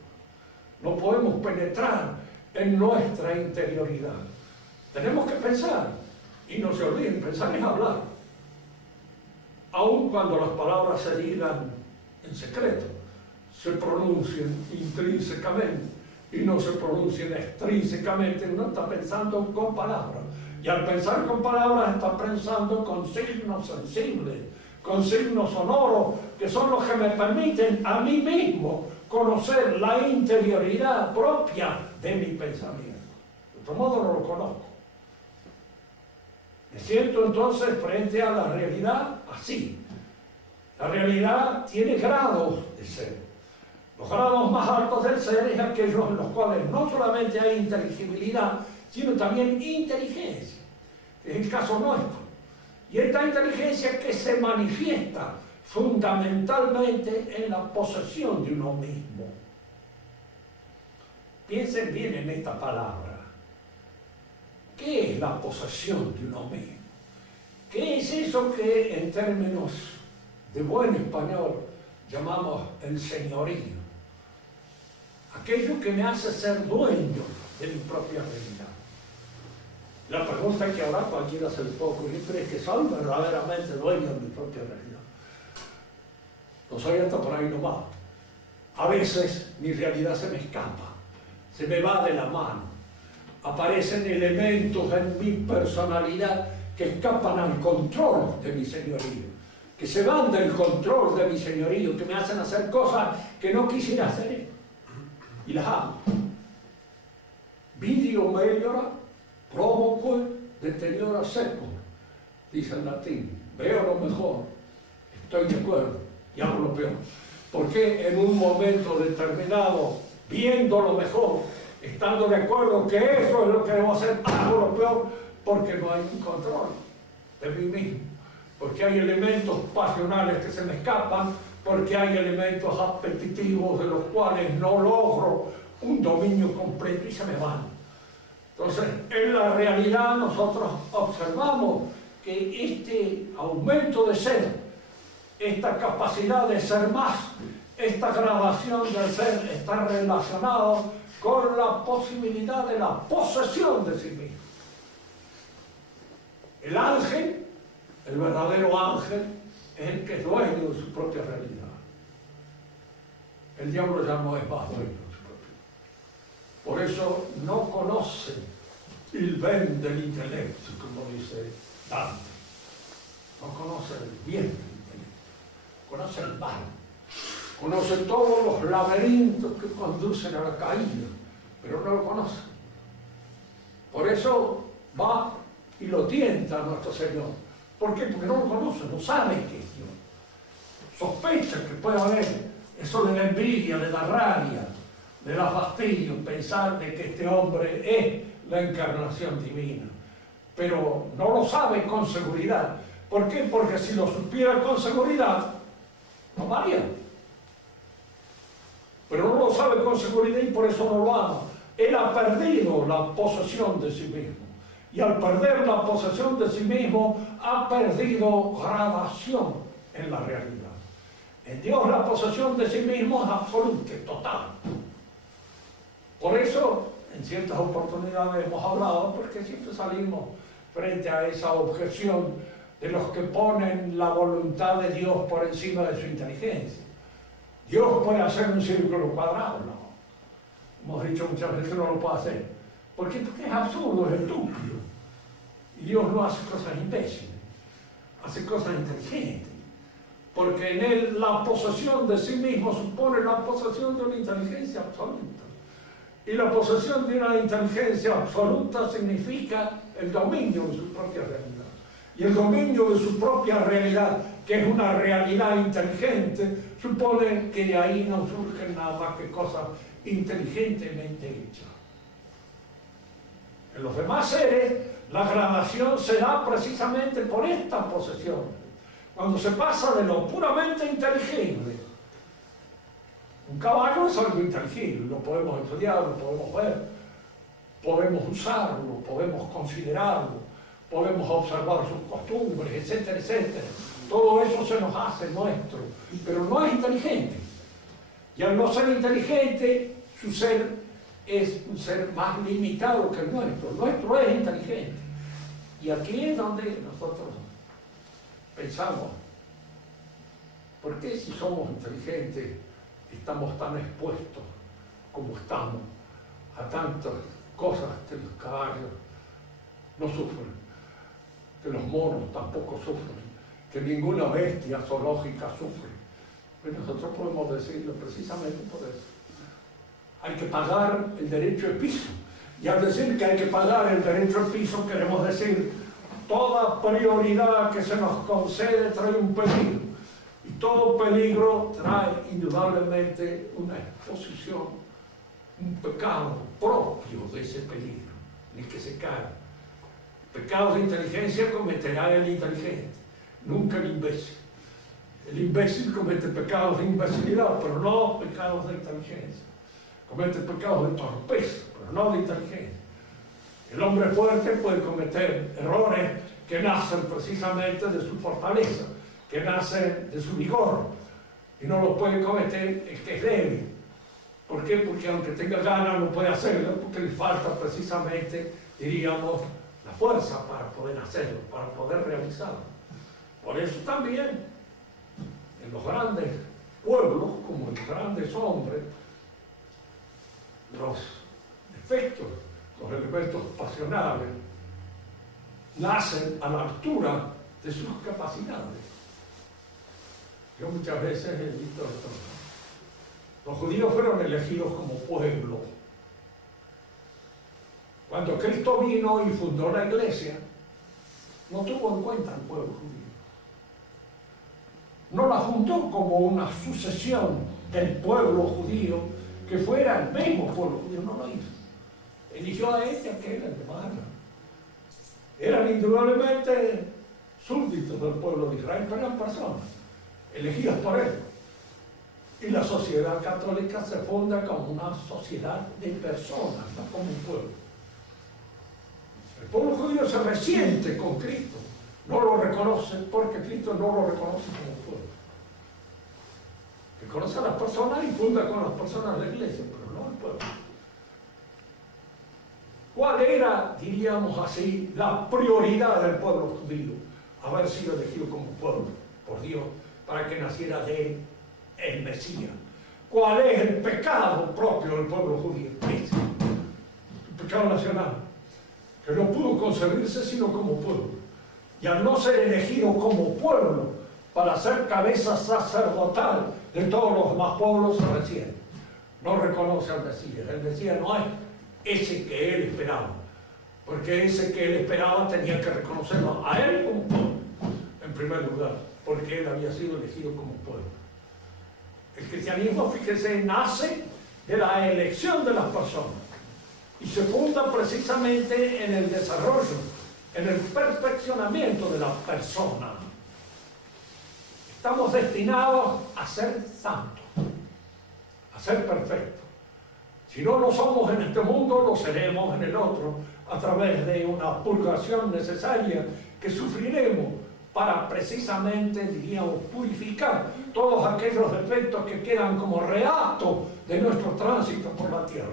No podemos penetrar en nuestra interioridad. Tenemos que pensar, y no se olviden, pensar es hablar. Aun cuando las palabras se digan en secreto, se pronuncien intrínsecamente y no se pronuncien extrínsecamente, uno está pensando con palabras. Y al pensar con palabras está pensando con signos sensibles, con signos sonoros, que son los que me permiten a mí mismo conocer la interioridad propia de mi pensamiento. De otro modo no lo conozco. Me siento entonces frente a la realidad así. La realidad tiene grados de ser. Los grados más altos del ser es aquellos en los cuales no solamente hay inteligibilidad, sino también inteligencia, que es el caso nuestro. Y esta inteligencia que se manifiesta fundamentalmente en la posesión de uno mismo. Piensen bien en esta palabra. ¿Qué es la posesión de uno mismo? ¿Qué es eso que en términos de buen español llamamos el señorío? Aquello que me hace ser dueño de mi propia realidad. La pregunta que ahora cualquiera se le puede ocurrir, ¿crees que soy verdaderamente dueño de mi propia realidad? No soy hasta por ahí nomás. A veces mi realidad se me escapa, se me va de la mano. Aparecen elementos en mi personalidad que escapan al control de mi señorío, que se van del control de mi señorío, que me hacen hacer cosas que no quisiera hacer. Y las hago. Video meliora, provoque, deteriora secum, dice en latín. Veo lo mejor, estoy de acuerdo, y hago lo peor. Porque en un momento determinado, viendo lo mejor, estando de acuerdo que eso es lo que debo hacer, hago lo peor, porque no hay un control de mí mismo. Porque hay elementos pasionales que se me escapan, porque hay elementos apetitivos de los cuales no logro un dominio completo y se me van. Entonces, en la realidad nosotros observamos que este aumento de ser, esta capacidad de ser más, esta gradación del ser está relacionado con la posibilidad de la posesión de sí mismo. El ángel, el verdadero ángel, es el que es dueño de su propia realidad. El diablo ya no es más dueño de su propia. Por eso no conoce el bien del intelecto, como dice Dante. No conoce el bien del intelecto. conoce el mal, conoce todos los laberintos que conducen a la caída, pero no lo conoce. Por eso va y lo tienta a nuestro Señor. ¿Por qué? Porque no lo conoce, no sabe qué es Dios. Sospecha que puede haber eso de la envidia, de la rabia, de la fastidio, pensar de que este hombre es la encarnación divina. Pero no lo sabe con seguridad. ¿Por qué? Porque si lo supiera con seguridad, no varía. Pero no lo sabe con seguridad y por eso no lo ama. Él ha perdido la posesión de sí mismo. Y al perder la posesión de sí mismo, ha perdido gradación en la realidad. En Dios la posesión de sí mismo es absoluta, total. Por eso, en ciertas oportunidades hemos hablado, porque siempre salimos frente a esa objeción de los que ponen la voluntad de Dios por encima de su inteligencia. Dios puede hacer un círculo cuadrado, ¿no? Hemos dicho muchas veces que no lo puede hacer. ¿Por qué? Porque es absurdo, es estúpido. Y Dios no hace cosas imbéciles, hace cosas inteligentes. Porque en él la posesión de sí mismo supone la posesión de una inteligencia absoluta. Y la posesión de una inteligencia absoluta significa el dominio de su propia realidad. Y el dominio de su propia realidad, que es una realidad inteligente, supone que de ahí no surgen nada más que cosas inteligentemente hechas. En los demás seres, la gradación se da precisamente por esta posesión. Cuando se pasa de lo puramente inteligible. Un caballo es algo inteligible, lo podemos estudiar, lo podemos ver, podemos usarlo, podemos considerarlo, podemos observar sus costumbres, etcétera, etcétera. Todo eso se nos hace nuestro, pero no es inteligente. Y al no ser inteligente, su ser es un ser más limitado que el nuestro. El nuestro es inteligente. Y aquí es donde nosotros pensamos, ¿por qué si somos inteligentes estamos tan expuestos como estamos a tantas cosas que los caballos no sufren, que los monos tampoco sufren, que ninguna bestia zoológica sufre? Pues nosotros podemos decirlo precisamente por eso. Hay que pagar el derecho al piso. Y al decir que hay que pagar el derecho al piso, queremos decir toda prioridad que se nos concede trae un peligro. Y todo peligro trae indudablemente una exposición, un pecado propio de ese peligro, en el que se cae. Pecados de inteligencia cometerá el inteligente, nunca el imbécil. El imbécil comete pecados de imbecilidad, pero no pecados de inteligencia. Comete pecados de torpeza, pero no de inteligencia. El hombre fuerte puede cometer errores que nacen precisamente de su fortaleza, que nacen de su vigor, y no los puede cometer el que es débil. ¿Por qué? Porque aunque tenga ganas no puede hacerlo, porque le falta precisamente, diríamos, la fuerza para poder hacerlo, para poder realizarlo. Por eso también, en los grandes pueblos, como en los grandes hombres, los defectos, los elementos pasionales, nacen a la altura de sus capacidades. Yo muchas veces he visto esto. Los judíos fueron elegidos como pueblo. Cuando Cristo vino y fundó la iglesia, no tuvo en cuenta al pueblo judío. No la fundó como una sucesión del pueblo judío que fuera el mismo pueblo judío, no lo hizo. Eligió a este, a aquel, al demás. Eran indudablemente súbditos del pueblo de Israel, pero eran personas elegidas por él. Y la sociedad católica se funda como una sociedad de personas, no como un pueblo. El pueblo judío se resiente con Cristo, no lo reconoce porque Cristo no lo reconoce como pueblo. Reconoce a las personas y funda con las personas la iglesia, pero no el pueblo. ¿Cuál era, diríamos así, la prioridad del pueblo judío? Haber sido elegido como pueblo por Dios para que naciera de él el Mesías. ¿Cuál es el pecado propio del pueblo judío? Ese, el pecado nacional, que no pudo concebirse sino como pueblo. Y al no ser elegido como pueblo, para ser cabeza sacerdotal de todos los demás pueblos, se recién no reconoce al Mesías. El Mesías no es ese que él esperaba, porque ese que él esperaba tenía que reconocerlo a él como pueblo, en primer lugar, porque él había sido elegido como pueblo. El cristianismo, fíjese, nace de la elección de las personas y se funda precisamente en el desarrollo, en el perfeccionamiento de la persona. Estamos destinados a ser santos, a ser perfectos. Si no lo somos en este mundo, lo seremos en el otro, a través de una purgación necesaria que sufriremos para precisamente, diríamos, purificar todos aquellos defectos que quedan como reato de nuestro tránsito por la tierra.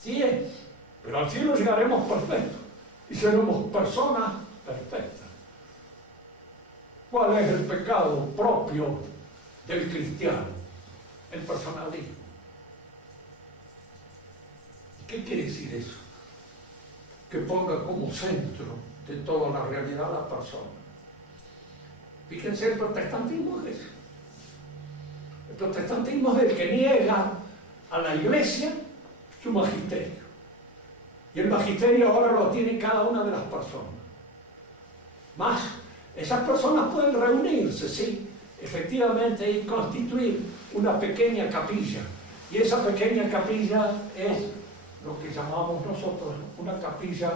Sí es, pero al cielo llegaremos perfectos y seremos personas perfectas. ¿Cuál es el pecado propio del cristiano? El personalismo. ¿Qué quiere decir eso? Que ponga como centro de toda la realidad a la persona. Fíjense, el protestantismo es eso. El protestantismo es el que niega a la iglesia su magisterio. Y el magisterio ahora lo tiene cada una de las personas. Más, esas personas pueden reunirse, sí, efectivamente, y constituir una pequeña capilla. Y esa pequeña capilla es lo que llamamos nosotros una capilla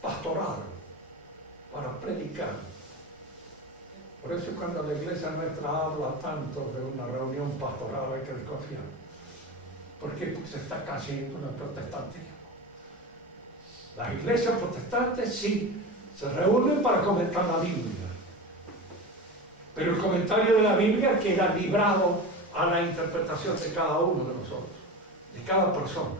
pastoral, para predicar. Por eso cuando la iglesia nuestra habla tanto de una reunión pastoral hay que desconfiar. ¿Por qué? Porque se está cayendo en el protestantismo. Las iglesias protestantes sí se reúnen para comentar la Biblia, pero el comentario de la Biblia queda librado a la interpretación de cada uno de nosotros, de cada persona.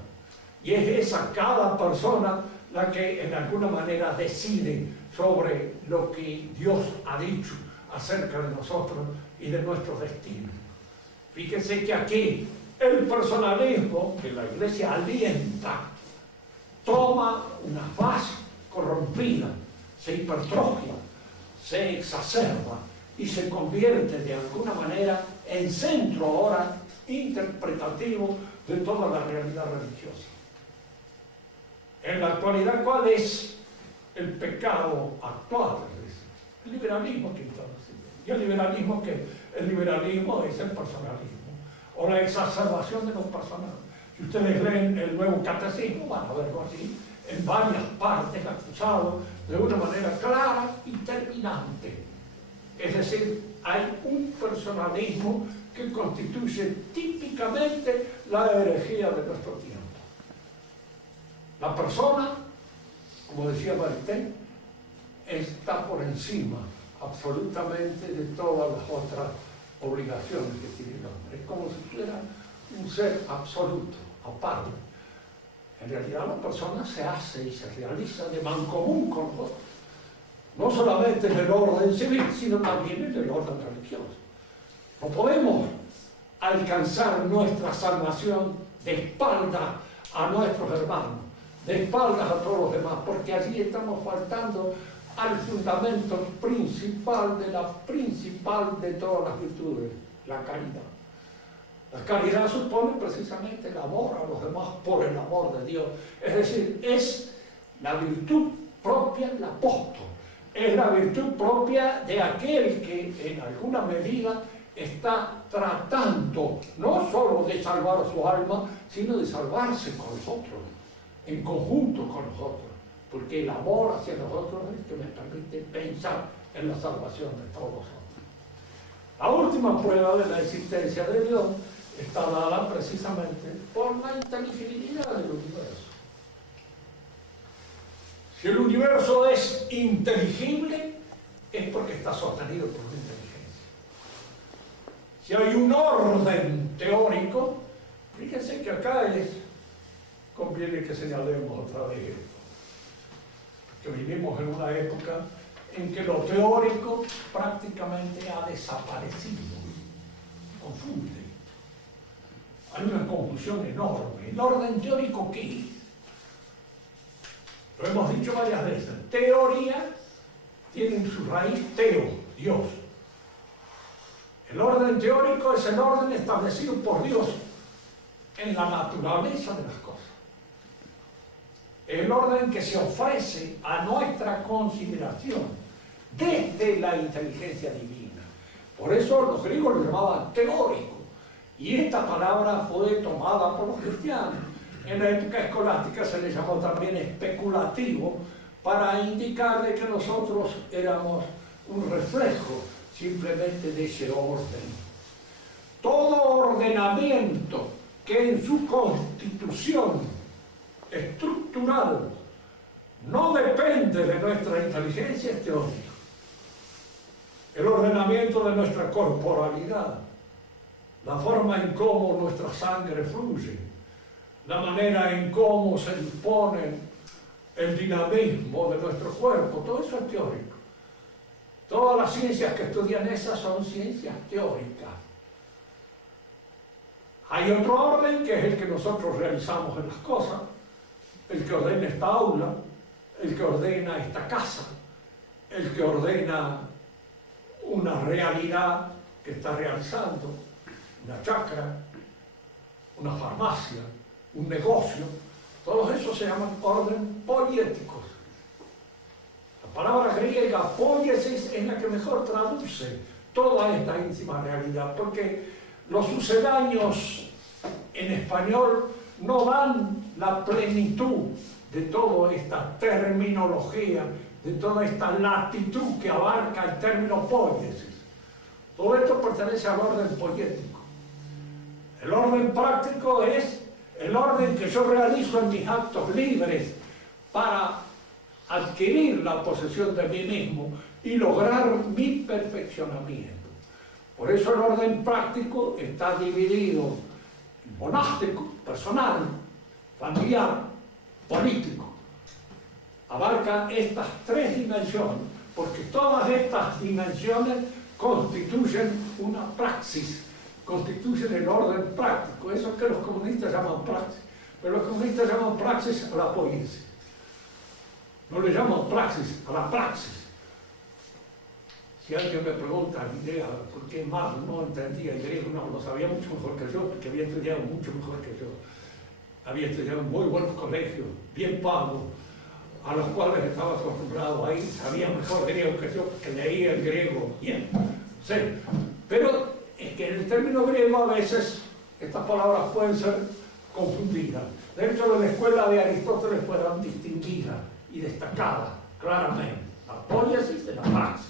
Y es esa cada persona la que en alguna manera decide sobre lo que Dios ha dicho acerca de nosotros y de nuestro destino. Fíjense que aquí el personalismo que la iglesia alienta toma una faz corrompida, se hipertrofia, se exacerba y se convierte de alguna manera en centro ahora interpretativo de toda la realidad religiosa. En la actualidad, ¿cuál es el pecado actual? El liberalismo que está haciendo. ¿Y el liberalismo qué? El liberalismo es el personalismo, o la exacerbación de los personajes. Si ustedes leen el Nuevo Catecismo, van a verlo así, en varias partes acusado de una manera clara y terminante. Es decir, hay un personalismo que constituye típicamente la herejía de nuestro tiempo. La persona, como decía Maritain, está por encima absolutamente de todas las otras obligaciones que tiene el hombre. Es como si fuera un ser absoluto, aparte. En realidad la persona se hace y se realiza de mancomun con los otros. No solamente en el orden civil, sino también en el orden religioso. No podemos alcanzar nuestra salvación de espaldas a nuestros hermanos, de espaldas a todos los demás, porque allí estamos faltando al fundamento principal de todas las virtudes, la caridad. La caridad supone precisamente el amor a los demás por el amor de Dios. Es decir, es la virtud propia del apóstol, es la virtud propia de aquel que en alguna medida está tratando no solo de salvar a su alma, sino de salvarse con los otros, en conjunto con los otros, porque el amor hacia los otros es el que me permite pensar en la salvación de todos los otros. La última prueba de la existencia de Dios está dada precisamente por la inteligibilidad del universo. Si el universo es inteligible, es porque está sostenido por una inteligencia. Si hay un orden teórico, fíjense que acá conviene que señalemos otra vez esto, que vivimos en una época en que lo teórico prácticamente ha desaparecido, confunde. Hay una confusión enorme. ¿El orden teórico qué es? Lo hemos dicho varias veces. Teoría tiene en su raíz teo, Dios. El orden teórico es el orden establecido por Dios en la naturaleza de las cosas. El orden que se ofrece a nuestra consideración desde la inteligencia divina. Por eso los griegos lo llamaban teórico. Y esta palabra fue tomada por los cristianos. En la época escolástica se le llamó también especulativo para indicar de que nosotros éramos un reflejo simplemente de ese orden. Todo ordenamiento que en su constitución estructural no depende de nuestra inteligencia es teórico. El ordenamiento de nuestra corporalidad, la forma en cómo nuestra sangre fluye, la manera en cómo se dispone el dinamismo de nuestro cuerpo, todo eso es teórico. Todas las ciencias que estudian esas son ciencias teóricas. Hay otro orden que es el que nosotros realizamos en las cosas, el que ordena esta aula, el que ordena esta casa, el que ordena una realidad que está realizando, una chacra, una farmacia, un negocio. Todos esos se llaman orden poieticos. La palabra griega poiesis es la que mejor traduce toda esta íntima realidad, porque los sucedáneos en español no dan la plenitud de toda esta terminología, de toda esta latitud que abarca el término poiesis. Todo esto pertenece al orden poético. El orden práctico es el orden que yo realizo en mis actos libres para adquirir la posesión de mí mismo y lograr mi perfeccionamiento. Por eso el orden práctico está dividido en monástico, personal, familiar, político. Abarca estas tres dimensiones, porque todas estas dimensiones constituyen una praxis, constituyen el orden práctico, eso que los comunistas llaman praxis, pero los comunistas llaman praxis a la poiesis, no le llaman praxis a la praxis. Si alguien me pregunta por qué Marx no entendía el griego, no, lo sabía mucho mejor que yo, porque había estudiado mucho mejor que yo, había estudiado en muy buenos colegios, bien pagos, a los cuales estaba acostumbrado ahí, sabía mejor griego que yo, porque leía el griego bien. Sí. Pero es que en el término griego a veces estas palabras pueden ser confundidas. Dentro de la escuela de Aristóteles fueron distinguidas y destacadas claramente la poiesis de la praxis.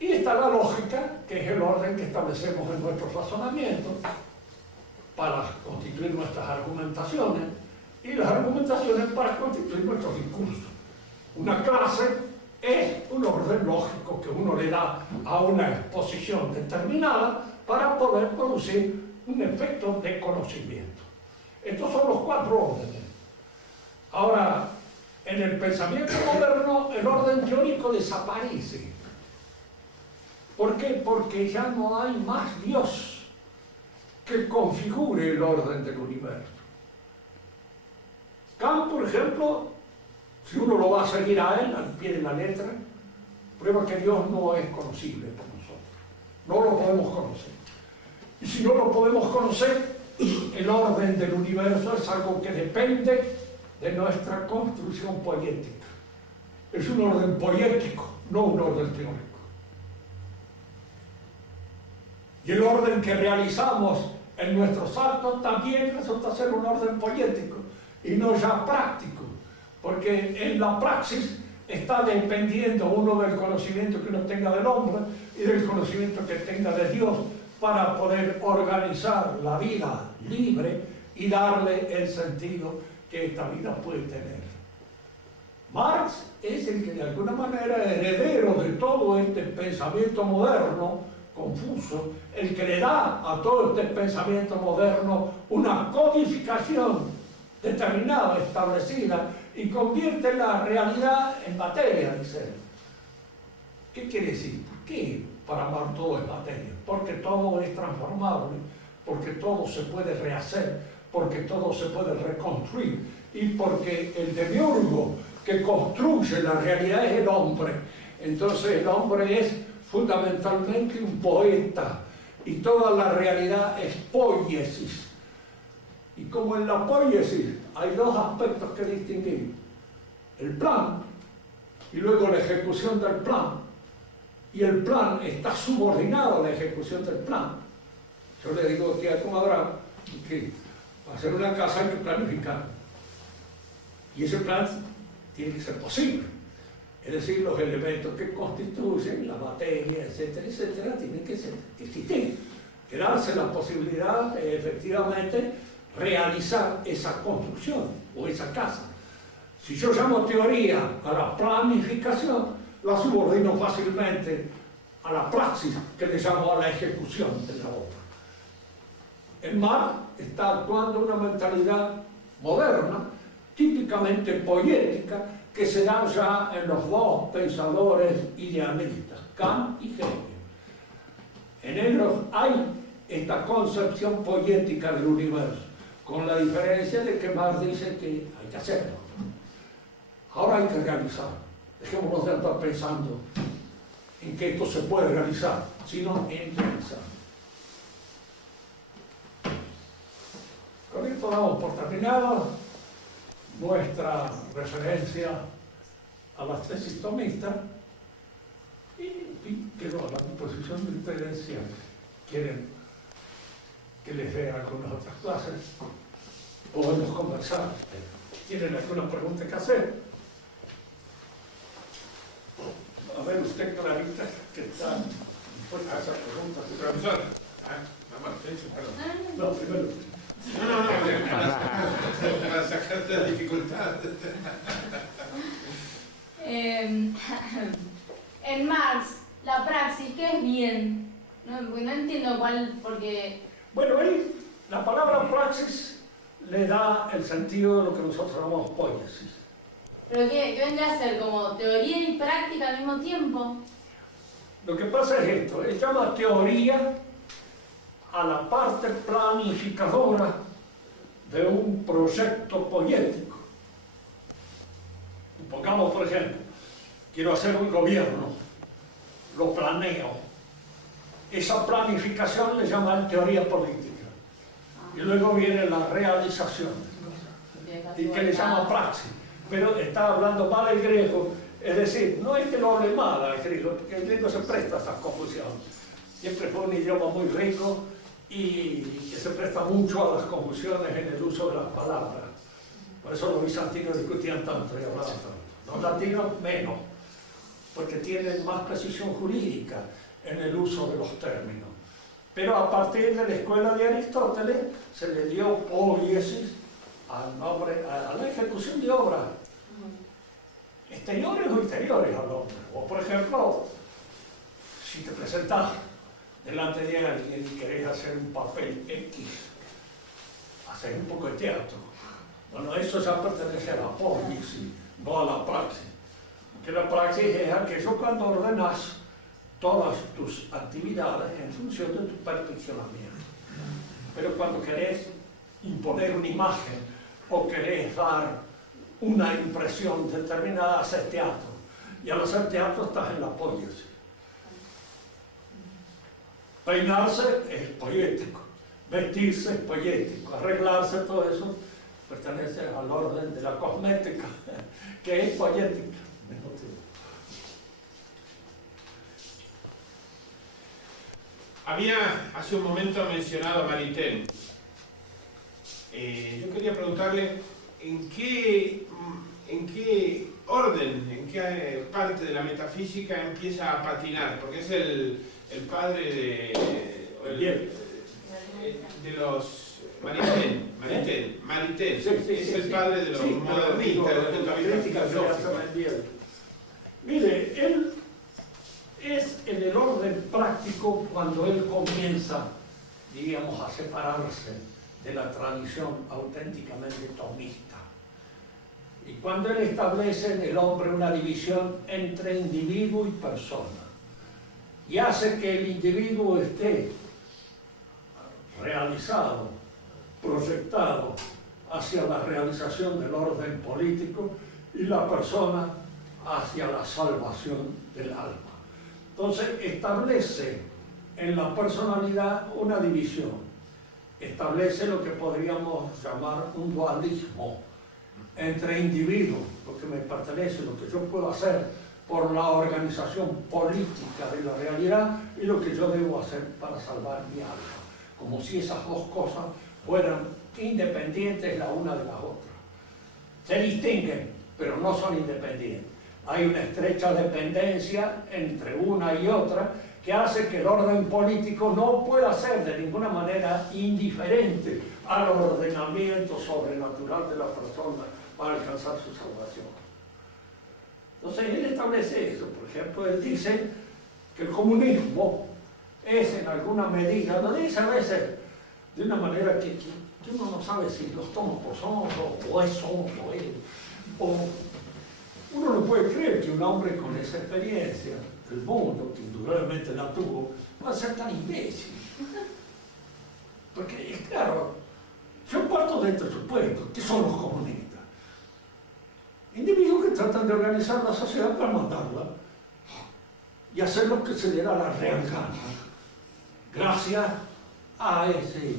Y está la lógica, que es el orden que establecemos en nuestros razonamientos para constituir nuestras argumentaciones, y las argumentaciones para constituir nuestros discursos. Una clase es un orden lógico que uno le da a una exposición determinada para poder producir un efecto de conocimiento. Estos son los cuatro órdenes. Ahora, en el pensamiento moderno, el orden teórico desaparece. ¿Por qué? Porque ya no hay más Dios que configure el orden del universo. Kant, por ejemplo, si uno lo va a seguir a él, al pie de la letra, prueba que Dios no es conocible por nosotros. No lo podemos conocer. Y si no lo podemos conocer, el orden del universo es algo que depende de nuestra construcción poética. Es un orden poético, no un orden teórico. Y el orden que realizamos en nuestros actos también resulta ser un orden poético y no ya práctico, porque en la praxis está dependiendo uno del conocimiento que uno tenga del hombre y del conocimiento que tenga de Dios para poder organizar la vida libre y darle el sentido que esta vida puede tener. Marx es el que de alguna manera es heredero de todo este pensamiento moderno confuso, el que le da a todo este pensamiento moderno una codificación determinada, establecida, y convierte la realidad en materia, dice él. ¿Qué quiere decir? ¿Por qué para Marx todo es materia? Porque todo es transformable, porque todo se puede rehacer, porque todo se puede reconstruir, y porque el demiurgo que construye la realidad es el hombre. Entonces el hombre es fundamentalmente un poeta y toda la realidad es poiesis. Y como en la poiesis hay dos aspectos que distinguir: el plan y luego la ejecución del plan. Y el plan está subordinado a la ejecución del plan. Yo le digo aquí a Comadrán que para hacer una casa hay que planificar. Y ese plan tiene que ser posible. Es decir, los elementos que constituyen la materia, etcétera, etcétera, tienen que existir. Que darse la posibilidad de efectivamente realizar esa construcción o esa casa. Si yo llamo teoría a la planificación, la subordino fácilmente a la praxis, que le llamo a la ejecución de la obra. El Marx está actuando una mentalidad moderna, típicamente poética, que se da ya en los dos pensadores idealistas, Kant y Hegel. En ellos hay esta concepción poética del universo, con la diferencia de que Marx dice que hay que hacerlo. Ahora hay que realizar. Dejémonos de estar pensando en que esto se puede realizar, sino en realizar. Con esto damos por terminada nuestra referencia a las tesis tomistas y quedo a la disposición de ustedes si quieren que les dé algunas otras clases. Podemos conversar. ¿Tienen alguna pregunta que hacer? A ver, usted, Clarita, que está dispuesta a hacer preguntas. Profesor, perdón. No, primero. No, para sacarte la dificultad. En Marx, la praxis, ¿qué es bien? No entiendo cuál, porque... Bueno, ahí la palabra praxis le da el sentido de lo que nosotros llamamos poiesis. ¿Pero qué vendría a ser? ¿Como teoría y práctica al mismo tiempo? Lo que pasa es esto: él llama teoría a la parte planificadora de un proyecto poético. Pongamos, por ejemplo, quiero hacer un gobierno, lo planeo. Esa planificación le llaman teoría política. Y luego viene la realización, y que le llama praxis. Pero está hablando mal el griego, es decir, no es que lo hable mal el griego, porque el griego se presta a estas confusiones. Siempre fue un idioma muy rico y que se presta mucho a las confusiones en el uso de las palabras. Por eso los bizantinos discutían tanto y hablaban tanto. Los latinos menos, porque tienen más precisión jurídica en el uso de los términos. Pero a partir de la escuela de Aristóteles se le dio poiesis al nombre, a la ejecución de obras, exteriores o interiores al hombre. O por ejemplo, si te presentas delante de alguien y querés hacer un papel X, hacer un poco de teatro. Bueno, eso ya pertenece a la poiesis, no a la praxis. Porque la praxis es aquello cuando ordenas todas tus actividades en función de tu perfeccionamiento. Pero cuando querés imponer una imagen o querés dar una impresión determinada, haces teatro. Y al hacer teatro estás en la poiesis. Peinarse es poético, vestirse es poético, arreglarse, todo eso pertenece al orden de la cosmética, que es poética. Había hace un momento mencionado a Maritain. Yo quería preguntarle en qué orden, en qué parte de la metafísica empieza a patinar, porque es el padre de los Maritain, es el padre de los modernistas, desde el punto de vista filosófico. Mire, él es en el orden práctico cuando él comienza, diríamos, a separarse de la tradición auténticamente tomista. Y cuando él establece en el hombre una división entre individuo y persona, y hace que el individuo esté realizado, proyectado hacia la realización del orden político, y y la persona hacia la salvación del alma. Entonces establece en la personalidad una división, establece lo que podríamos llamar un dualismo entre individuos, lo que me pertenece, lo que yo puedo hacer por la organización política de la realidad y lo que yo debo hacer para salvar mi alma, como si esas dos cosas fueran independientes la una de la otra. Se distinguen, pero no son independientes. Hay una estrecha dependencia entre una y otra que hace que el orden político no pueda ser de ninguna manera indiferente al ordenamiento sobrenatural de la persona para alcanzar su salvación. Entonces él establece eso. Por ejemplo, él dice que el comunismo es en alguna medida, lo dice a veces de una manera que uno no sabe si los toma por sonso o es sonso él, o uno no puede creer que un hombre con esa experiencia del mundo, que indudablemente la tuvo, va a ser tan imbécil. Porque es claro, yo parto de este supuesto, que son los comunistas. Individuos que tratan de organizar la sociedad para mandarla y hacer lo que se le da la real gana, gracias a ese,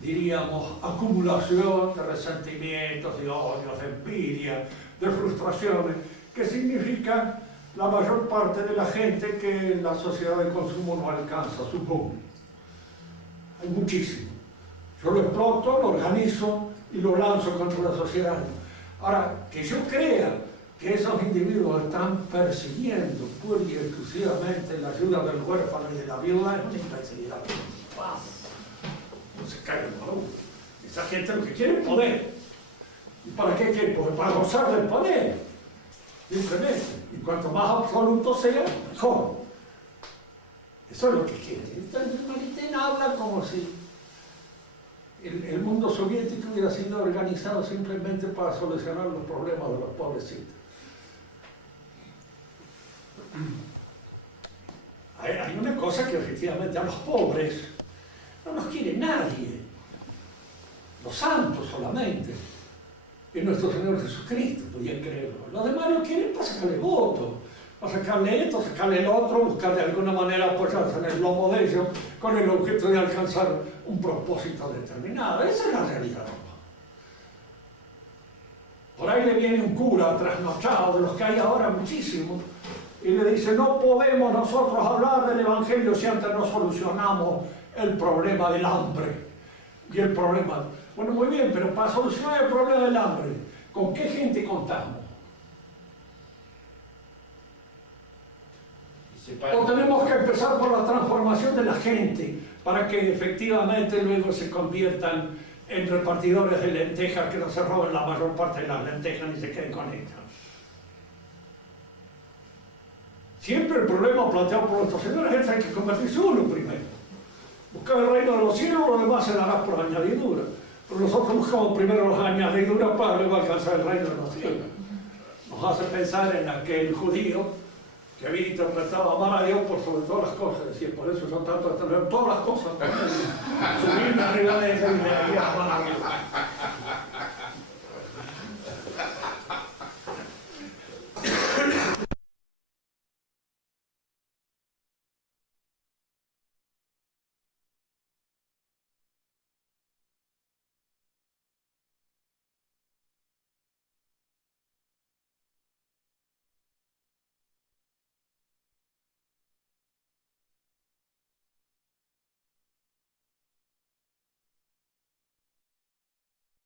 diríamos, acumulación de resentimientos, de odios, de envidia, de frustraciones, que significan la mayor parte de la gente que la sociedad de consumo no alcanza, supongo. Hay muchísimo. Yo lo exploto, lo organizo y lo lanzo contra la sociedad. Ahora, que yo crea que esos individuos están persiguiendo pura y exclusivamente la ayuda del huérfano y de la viuda es una imbecilidad. No se caigan por uno. Esa gente lo que quiere es poder. ¿Y para qué quiere poder? Para gozar del poder. Simplemente. Y cuanto más absoluto sea, mejor. Eso es lo que quiere. Entonces, Maritain habla como si el mundo soviético hubiera sido organizado simplemente para solucionar los problemas de los pobrecitos. Hay una cosa que efectivamente a los pobres no los quiere nadie, los santos solamente, y nuestro Señor Jesucristo, podían creerlo. Los demás lo quieren para sacarle votos, para sacarle esto, sacarle el otro, buscar de alguna manera apoyarse en el lomo de ellos con el objeto de alcanzar un propósito determinado. Esa es la realidad. Por ahí le viene un cura trasnochado, de los que hay ahora muchísimos, y le dice: no podemos nosotros hablar del Evangelio si antes no solucionamos el problema del hambre. Y el problema... Bueno, muy bien, pero para solucionar el problema del hambre, ¿con qué gente contamos? O tenemos que empezar por la transformación de la gente para que efectivamente luego se conviertan en repartidores de lentejas, que no se roben la mayor parte de las lentejas ni se queden con ellas. Siempre el problema planteado por nuestros señores es que hay que convertirse uno primero. Buscar el reino de los cielos, lo demás se dará por añadidura. Pero nosotros buscamos primero las añadiduras para luego alcanzar el reino de los cielos. Nos hace pensar en aquel judío que había interpretado amar a Dios por sobre todas las cosas, es decir, por eso son tanto de tener todas las cosas, subirme arriba de ella y de amar a Dios.